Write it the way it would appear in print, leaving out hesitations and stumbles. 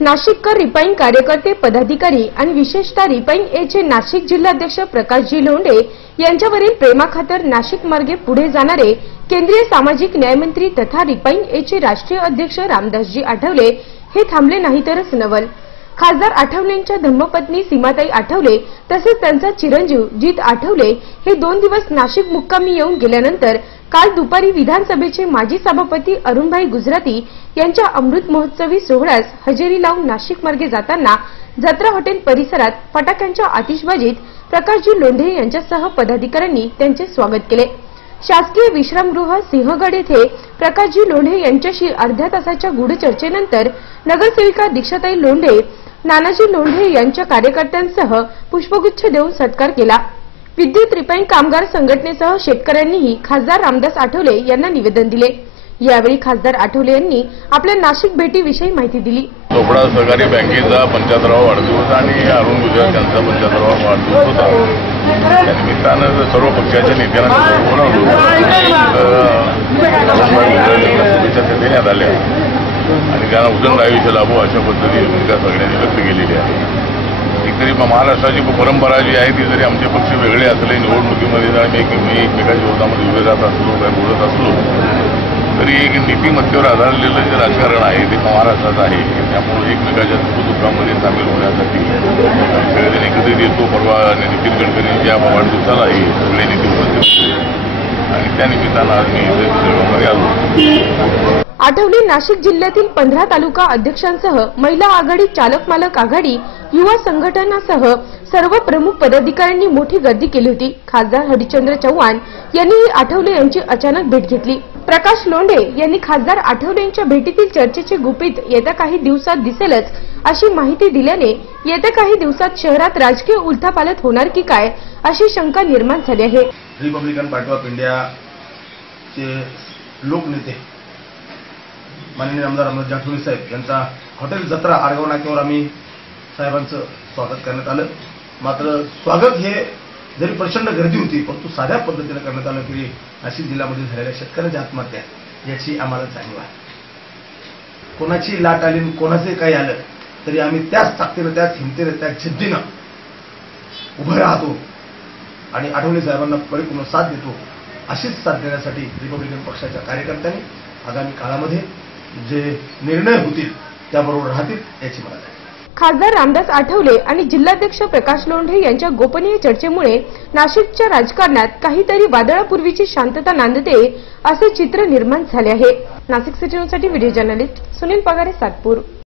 नाशिककर रिपाइंग कार्यकर्ते पदाधिकारी आणि विशेषतः रिपाइंग एचे नाशिक जिल्हाध्यक्ष प्रकाशजी लोंढे यांच्यावरील प्रेमाखातर नाशिक मार्गे पुढे जाणारे केंद्रीय सामाजिक न्यायमंत्री तथा रिपाइंग एचे राष्ट्रीय अध्यक्ष रामदासजी आठवले हे थांबले नाही तरच नवल। खासदार आठवलेंच्या धर्मपत्नी सीमाताई आठवले तसेच त्यांचा चिरंजीव जीत आठवले हे 2 दिवस नाशिक मुक्कामी येऊन गेल्यानंतर काल दुपारी विधानसभेचे माजी सभापती अरुणभाई गुजराती यांच्या अमृत महोत्सवी सोहळ्यास हजेरी लावून नाशिक मार्गे जाताना जत्रा हॉटेल परिसरात फटाक्यांच्या आतिषबाजीत प्रकाशजी लोंढे यांच्यासह पदाधिकाऱ्यांनी त्यांचे स्वागत केले। शासकीय विश्रामगृह सिंहगड येथे प्रकाशजी लोंढे यांच्याशी अर्ध्या तासाच्या गूढ चर्चेनंतर नगरसेविका दीक्षाताई लोंढे नानाजी लोंढे यांच्या कार्यकर्त्यांसह पुष्पगुच्छ देऊन सत्कार केला। विद्युत रिपाइंग कामगार संघटनेसह शेतकऱ्यांनीही खासदार रामदास आठवले यांना निवेदन दिले। यावेळी खासदार आठवले यांनी आपल्या नाशिक भेटीविषयी माहिती दिली। चोपडा सहकारी बँकेचा 75वा वाढदिवस आणि अरुण गुजरात यांचा 75वा वाढदिवस होता। त्या निमित्तानं सर्व पक्षाच्या नेत्यांना बोलावलं शुभेच्छा देण्यात आल्या आणि त्यांना उदंड आयुष्य लाभो अशा पद्धतीने भूमिका सगळ्यांनी व्यक्त केलेली आहे। तरी महाराष्ट्राची परंपरा जी आहे ती जरी आमचे पक्ष वेगळे असले निवडणुकीमध्ये जर एकमेकांच्या विरोधामध्ये उभे राहत असलो काय बोलत असलो तरी एक नीतिमत्तेवर आधारलेलं जे राजकारण आहे ते महाराष्ट्रात आहे। त्यामुळे एकमेकांच्या सुखदुःखामध्ये सामील होण्यासाठी सगळेजण एकत्रित येतो। परवा नितीन गडकरींच्या वाढदिवसालाही सगळे नेते उपस्थित होते आणि त्या निमित्तानं आज मी इथे आलो। आठवले नाशिक जिल्ह्यातील 15 तालुका अध्यक्षांसह महिला आघाडी, चालक मालक आघाडी, युवा संघटनासह सर्व प्रमुख पदाधिकाऱ्यांनी मोठी गर्दी केली होती। खासदार हरिश्चंद्र चव्हाण यांनीही आठवले यांची अचानक भेट घेतली। प्रकाश लोंढे यांनी खासदार आठवले यांच्या भेटीतील चर्चेचे गुपित येत्या काही दिवसात दिसेलच अशी माहिती दिल्याने येत्या काही दिवसात शहरात राजकीय उलथापालथ होणार की काय अशी शंका निर्माण झाली आहे। रिपब्लिकन पार्टी ऑफ इंडियाचे लोकनेते माननीय आमदार रामदासजी आठवले साहेब यांचा हॉटेल जत्रा आडगाव नाक्यावर आम्ही साहेबांचं स्वागत करण्यात आलं। मात्र स्वागत हे जरी प्रचंड गर्दी होती परंतु साध्या पद्धतीने करण्यात आलं तरी नाशिक जिल्ह्यामध्ये झालेल्या शेतकऱ्यांच्या आत्महत्या याची आम्हाला जाणीव आहे। कोणाची लाट आली कोणाचे काही आलं तरी आम्ही त्याच ताकदीने त्याच हिमतीने त्याच जिद्दीनं उभे राहतो आणि आठवले साहेबांना परिपूर्ण साथ देतो। अशीच साथ देण्यासाठी रिपब्लिकन पक्षाच्या कार्यकर्त्यांनी आगामी काळामध्ये जे निर्णय होतील त्याबरोबर राहतील याची मला आहे। खासदार रामदास आठवले आणि जिल्हाध्यक्ष प्रकाश लोंढे यांच्या गोपनीय चर्चेमुळे नाशिकच्या राजकारणात काहीतरी वादळापूर्वीची शांतता नांदते असे चित्र निर्माण झाले आहे। नाशिक सिटी न्यूजसाठी व्हिडिओ जर्नलिस्ट सुनील पगारे, सातपूर।